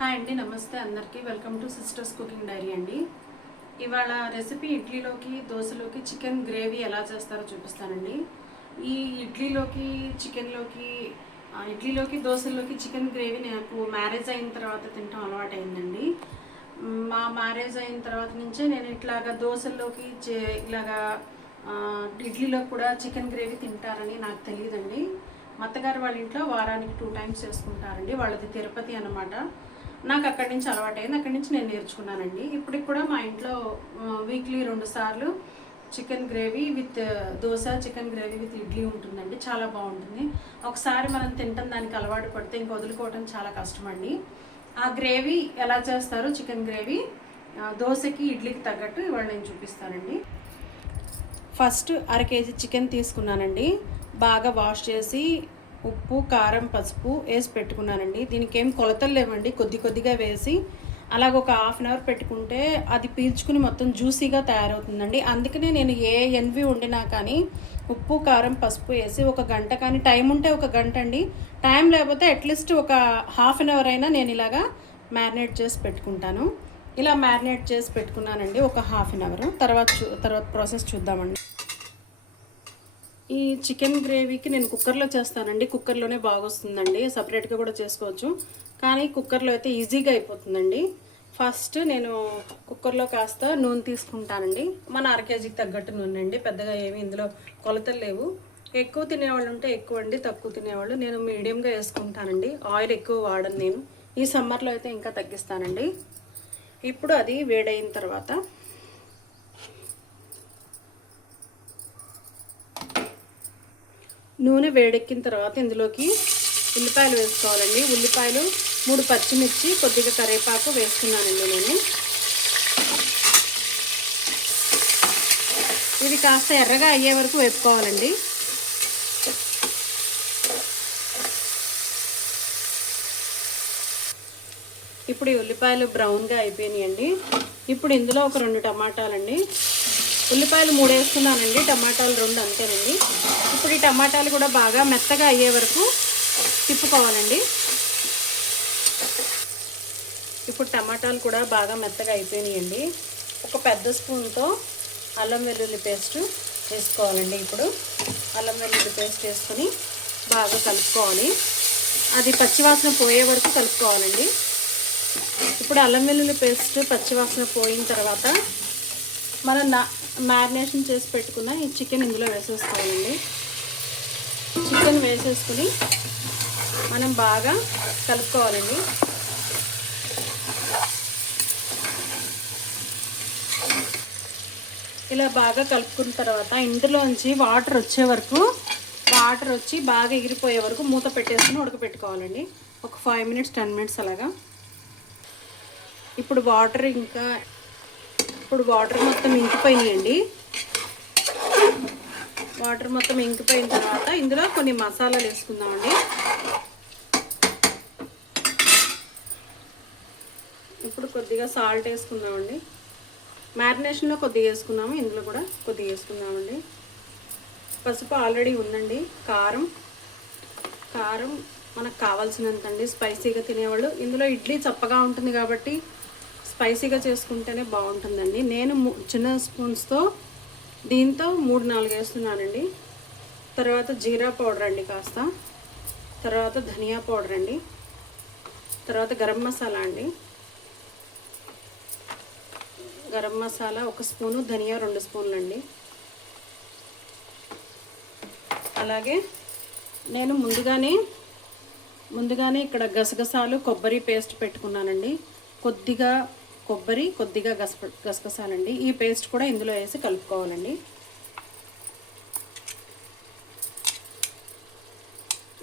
Hi అండి, నమస్తే అందరికీ. Welcome to sisters cooking diary అండి. ఇవాళ రెసిపీ ఇడ్లీలోకి దోశలోకి చికెన్ గ్రేవీ ఎలా చేస్తారో చూపిస్తానండి. ఈ ఇడ్లీలోకి దోశల్లోకి చికెన్ గ్రేవీ నాకు మ్యారేజ్ అయిన తర్వాత తినటం అలవాటైందండి. మా మ్యారేజ్ అయిన తర్వాత నుంచే నేను ఇట్లాగా దోశల్లోకి ఇలాగా ఇడ్లీలోకి కూడా చికెన్ గ్రేవీ తింటారని నాకు తెలియదండి. మా అత్తగారు వాళ్ళ ఇంట్లో వారానికి 2 టైమ్స్ చేసుకుంటారండి. వాళ్ళది తిరుపతి అన్నమాట. నాకు అక్కడి నుంచి అలవాటైంది, అక్కడి నుంచి నేను నేర్చుకున్నానండి. ఇప్పటికి కూడా మా ఇంట్లో వీక్లీ 2 సార్లు chicken gravy with dosa, chicken gravy with idli ఉంటుందండి. చాలా బాగుంటుంది. ఒకసారి మనం తింటాం, దానికి అలవాటు పడితే ఇంక వదులుకోవటం చాలా కష్టం అండి. ఆ గ్రేవీ ఎలా చేస్తారో చికెన్ గ్రేవీ దోశకి ఇడ్లీకి తగ్గట్టు ఇవాళ నేను చూపిస్తానండి. ఫస్ట్ 1/2 కేజీ చికెన్ తీసుకున్నానండి. బాగా వాష్ చేసి ఉప్పు, కారం, పసుపు వేసి పెట్టుకున్నానండి. దీనికి ఏం కొలతలు లేవండి, కొద్దిగా వేసి అలాగ ఒక 1/2 అవర్ పెట్టుకుంటే అది పీల్చుకుని మొత్తం జ్యూసీగా తయారవుతుందండి. అందుకనే నేను ఏ ఎన్వి వండినా కానీ ఉప్పు, కారం, పసుపు వేసి 1 గంట, కానీ టైం ఉంటే 1 గంట అండి, టైం లేకపోతే అట్లీస్ట్ ఒక 1/2 అవర్ అయినా నేను ఇలాగా మ్యారినేట్ చేసి పెట్టుకుంటాను. ఇలా మ్యారినేట్ చేసి పెట్టుకున్నానండి ఒక 1/2 అవర్. తర్వాత ప్రాసెస్ చూద్దామండి. ఈ చికెన్ గ్రేవీకి నేను కుక్కర్లో చేస్తానండి. కుక్కర్లోనే బాగా వస్తుందండి, సపరేట్గా కూడా చేసుకోవచ్చు, కానీ కుక్కర్లో అయితే ఈజీగా అయిపోతుందండి. ఫస్ట్ నేను కుక్కర్లో కాస్త నూనె తీసుకుంటానండి. మన 1/2 కేజీకి తగ్గట్టు నూనె అండి, పెద్దగా ఏమి ఇందులో కొలతలు లేవు. ఎక్కువ తినేవాళ్ళు ఉంటే ఎక్కువ అండి, తక్కువ తినేవాళ్ళు నేను మీడియంగా వేసుకుంటానండి. ఆయిల్ ఎక్కువ వాడను నేను. ఈ సమ్మర్లో అయితే ఇంకా తగ్గిస్తానండి. ఇప్పుడు అది వేడైన తర్వాత నూనె వేడెక్కిన తర్వాత ఇందులోకి ఉల్లిపాయలు వేసుకోవాలండి. ఉల్లిపాయలు, 3 పచ్చిమిర్చి, కొద్దిగా కరివేపాకు వేసుకున్నానండి నేను. ఇది కాస్త ఎర్రగా అయ్యే వరకు వేపుకోవాలండి. ఇప్పుడు ఈ ఉల్లిపాయలు బ్రౌన్గా అయిపోయినాయండి. ఇప్పుడు ఇందులో ఒక 2 టమాటాలండి. ఉల్లిపాయలు 3 వేసుకున్నానండి, టమాటాలు 2 అంతేనండి. ఇప్పుడు ఈ టమాటాలు కూడా బాగా మెత్తగా అయ్యే వరకు తిప్పుకోవాలండి. ఇప్పుడు టమాటాలు కూడా బాగా మెత్తగా అయిపోయినాయండి. ఒక పెద్ద స్పూన్తో అల్లం వెల్లుల్లి పేస్ట్ వేసుకోవాలండి. ఇప్పుడు అల్లం వెల్లుల్లి పేస్ట్ వేసుకొని బాగా కలుపుకోవాలి. అది పచ్చివాసన పోయే వరకు కలుపుకోవాలండి. ఇప్పుడు అల్లం వెల్లుల్లి పేస్ట్ పచ్చివాసన పోయిన తర్వాత మనం మ్యారినేషన్ చేసి పెట్టుకున్న ఈ చికెన్ ఇందులో వేసేసుకోవాలండి. చికెన్ వేసేసుకుని మనం బాగా కలుపుకోవాలండి. ఇలా బాగా కలుపుకున్న తర్వాత ఇందులోంచి వాటర్ వచ్చి బాగా ఎగిరిపోయే వరకు మూత పెట్టేసుకుని ఉడకపెట్టుకోవాలండి. ఒక 5 మినిట్స్ 10 మినిట్స్ అలాగా. ఇప్పుడు వాటర్ మొత్తం ఇంకిపోయినాయండి. వాటర్ మొత్తం ఇంకిపోయిన తర్వాత ఇందులో కొన్ని మసాలాలు వేసుకుందామండి. ఇప్పుడు కొద్దిగా సాల్ట్ వేసుకుందామండి. మ్యారినేషన్లో కొద్దిగా వేసుకున్నాము, ఇందులో కూడా కొద్దిగా వేసుకుందామండి. పసుపు ఆల్రెడీ ఉందండి. కారం మనకు కావాల్సినంత అండి, స్పైసీగా తినేవాళ్ళు. ఇందులో ఇడ్లీ చప్పగా ఉంటుంది కాబట్టి స్పైసీగా చేసుకుంటేనే బాగుంటుందండి. నేను చిన్న స్పూన్స్తో దీంతో 3-4 వేస్తున్నానండి. తర్వాత జీరా పౌడర్ అండి కాస్త, తర్వాత ధనియా పౌడర్ అండి, తర్వాత గరం మసాలా అండి. గరం మసాలా 1 స్పూను, ధనియా 2 స్పూన్లు అండి. అలాగే నేను ముందుగానే ఇక్కడ గసగసాలు, కొబ్బరి పేస్ట్ పెట్టుకున్నానండి. కొద్దిగా కొబ్బరి, కొద్దిగా గసగసాలండి. ఈ పేస్ట్ కూడా ఇందులో వేసి కలుపుకోవాలండి.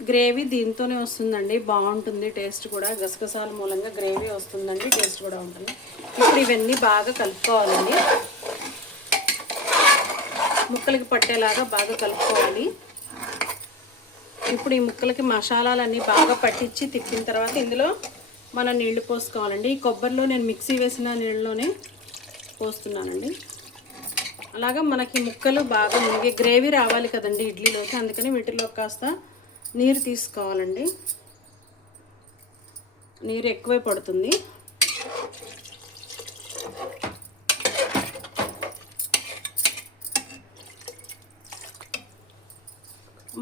గ్రేవీ దీంతోనే వస్తుందండి, బాగుంటుంది టేస్ట్ కూడా. గసగసాల మూలంగా గ్రేవీ వస్తుందండి, టేస్ట్ కూడా ఉంటుంది. ఇప్పుడు ఇవన్నీ బాగా కలుపుకోవాలండి. ముక్కలకి పట్టేలాగా బాగా కలుపుకోవాలి. ఇప్పుడు ఈ ముక్కలకి మసాలాలన్నీ బాగా పట్టించి తిప్పిన తర్వాత ఇందులో మనం నీళ్లు పోసుకోవాలండి. ఈ కొబ్బరిలో నేను మిక్సీ వేసిన నీళ్ళలోనే పోస్తున్నానండి. అలాగా మనకి ముక్కలు బాగా మునిగి గ్రేవీ రావాలి కదండి ఇడ్లీలోకి, అందుకని వీటిలో కాస్త నీరు తీసుకోవాలండి. నీరు ఎక్కువే పడుతుంది.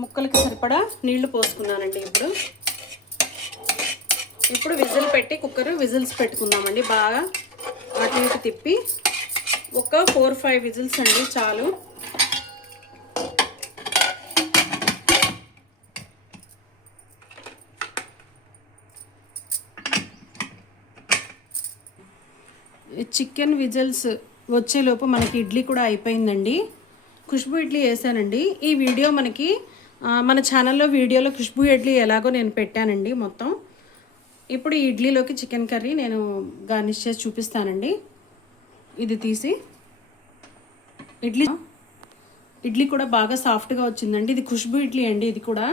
ముక్కలకి సరిపడా నీళ్లు పోసుకున్నానండి. ఇప్పుడు విజిల్ పెట్టి విజిల్స్ పెట్టుకుందామండి. బాగా అటు ఇటు తిప్పి ఒక 4-5 విజిల్స్ అండి చాలు. చికెన్ విజిల్స్ వచ్చేలోపు మనకి ఇడ్లీ కూడా అయిపోయిందండి. ఖుష్బూ ఇడ్లీ వేసానండి. ఈ వీడియో మనకి మన ఛానల్లో వీడియోలో ఖుష్బూ ఇడ్లీ ఎలాగో నేను పెట్టానండి మొత్తం. ఇప్పుడు ఈ ఇడ్లీలోకి చికెన్ కర్రీ నేను గార్నిష్ చేసి చూపిస్తానండి. ఇది తీసి ఇడ్లీ కూడా బాగా సాఫ్ట్గా వచ్చిందండి. ఇది ఖుష్బూ ఇడ్లీ అండి. ఇది కూడా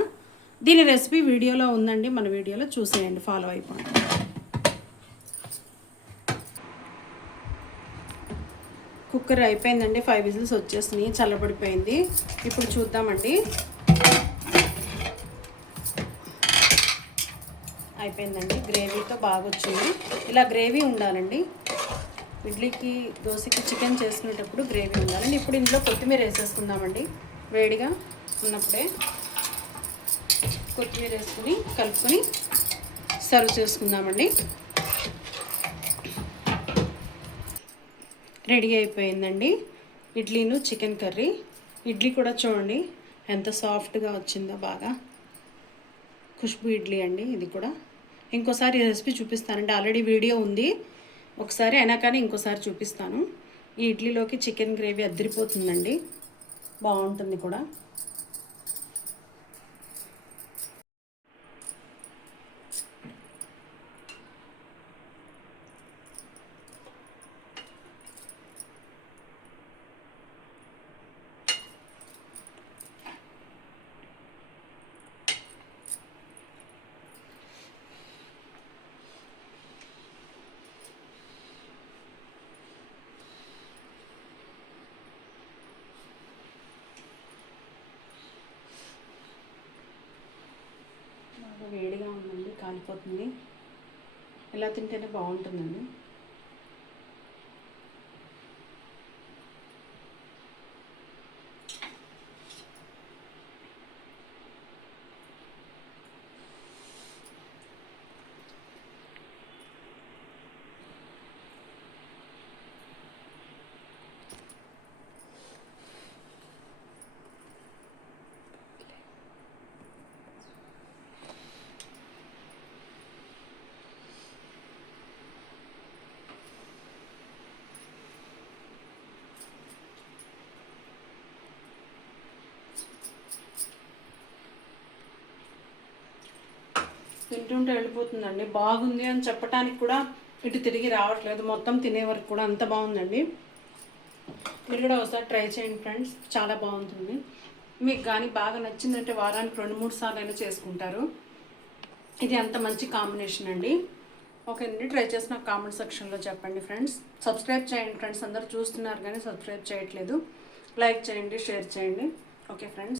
దీని రెసిపీ వీడియోలో ఉందండి. మన వీడియోలో చూసేయండి, ఫాలో అయిపోండి. కుక్కర్ అయిపోయిందండి. 5 విజిల్స్ వచ్చేసినాయి, చల్లబడిపోయింది. ఇప్పుడు చూద్దామండి. అయిపోయిందండి. గ్రేవీతో బాగా వచ్చింది. ఇలా గ్రేవీ ఉండాలండి. ఇడ్లీకి దోశకి చికెన్ చేసుకునేటప్పుడు గ్రేవీ ఉండాలండి. ఇప్పుడు ఇందులో కొత్తిమీర వేసేసుకుందామండి. వేడిగా ఉన్నప్పుడే కొత్తిమీర వేసుకుని కలుపుకొని సర్వ్ చేసుకుందామండి. రెడీ అయిపోయిందండి ఇడ్లీను చికెన్ కర్రీ. ఇడ్లీ కూడా చూడండి ఎంత సాఫ్ట్గా వచ్చిందో, బాగా ఖుష్బూ ఇడ్లీ అండి. ఇది కూడా ఇంకోసారి రెసిపీ చూపిస్తానండి. ఆల్రెడీ వీడియో ఉంది, ఒకసారి అయినా కానీ ఇంకోసారి చూపిస్తాను. ఈ ఇడ్లీలోకి చికెన్ గ్రేవీ అద్దరిపోతుందండి, బాగుంటుంది కూడా. వేడిగా ఉందండి, కాలిపోతుంది. ఇలా తింటేనే బాగుంటుందండి. తింటుంటే వెళ్ళిపోతుందండి. బాగుంది అని చెప్పడానికి కూడా ఇటు తిరిగి రావట్లేదు. మొత్తం తినే వరకు కూడా అంత బాగుందండి. మీరు కూడా ఒకసారి ట్రై చేయండి ఫ్రెండ్స్, చాలా బాగుంటుంది. మీకు కానీ బాగా నచ్చిందంటే వారానికి 2-3 సార్లు అయినా చేసుకుంటారు. ఇది అంత మంచి కాంబినేషన్ అండి. ఓకే అండి, ట్రై చేసి నాకు కామెంట్ సెక్షన్లో చెప్పండి ఫ్రెండ్స్. సబ్స్క్రైబ్ చేయండి ఫ్రెండ్స్. అందరూ చూస్తున్నారు కానీ సబ్స్క్రైబ్ చేయట్లేదు. లైక్ చేయండి, షేర్ చేయండి. Okay friends.